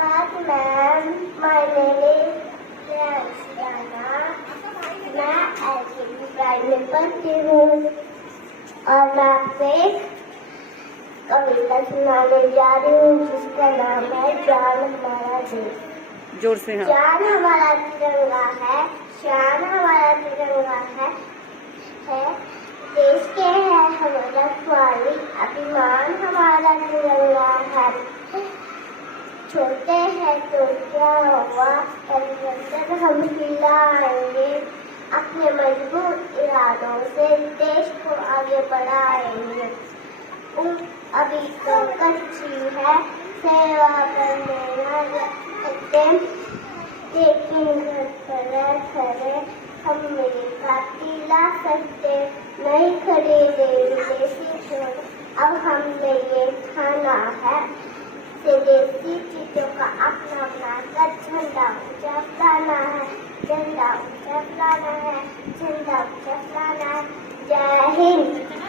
नमस्कार ma'am, my name is Ranjana. मैं LKG primary में पढ़ती हूँ और मैं आपसे एक कविता सुनाने जा रही हूँ जिसका नाम है जान हमारा देश। जोर से हाँ। जान हमारा तिरंगा है, शान हमारा तिरंगा है देश के है हम रखवाली, अभिमान हमारा तिरंगा है। छोटे हैं तो क्या हुआ, परिवर्तन हम हिलाएंगे, अपने मजबूत इरादों से देश को आगे बढ़ाएंगे। अभी तो कच्ची है सेवा करने लगते, लेकिन घर पर खड़े हम मेरे ला सकते नहीं, खरीदे विदेशी छोड़ अब हमने ये खाना है। देसी चीजों का अपना बनाकर झंडा ऊंचा फलाना है, झंडा ऊंचा फलाना है, झंडा ऊंचा फलाना है। जय हिंद।